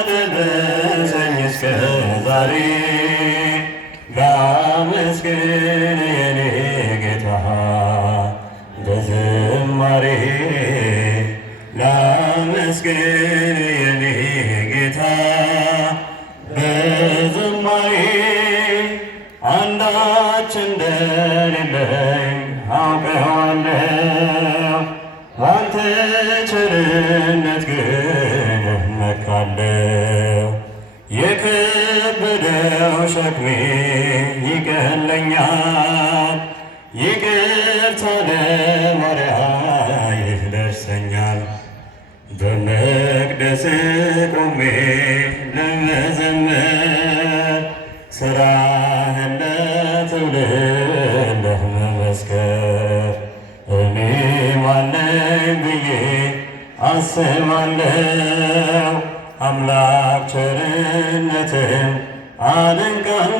ያደረሰኝ እስከ ዛሬ ላመስግን የኔ ጌታ በዝማሬ ላመስግን የኔ ጌታ በዝማሬ አንዳች እንደሌለኝ አውቀዋለሁ ባንተ ቸርነት ግን እመካለሁ። የከበደው ሸክሜ ይቀለኛል ይቅርታ ለማርያም ይደርሰኛል። በመቅደስ ቆሜ ለመዘመር ሥራህን ለትውልድ ለመመስከር እኔ ማነኝ ብዬ አስባለሁ። አምላክ ቸርነትን አደንቃለሁ።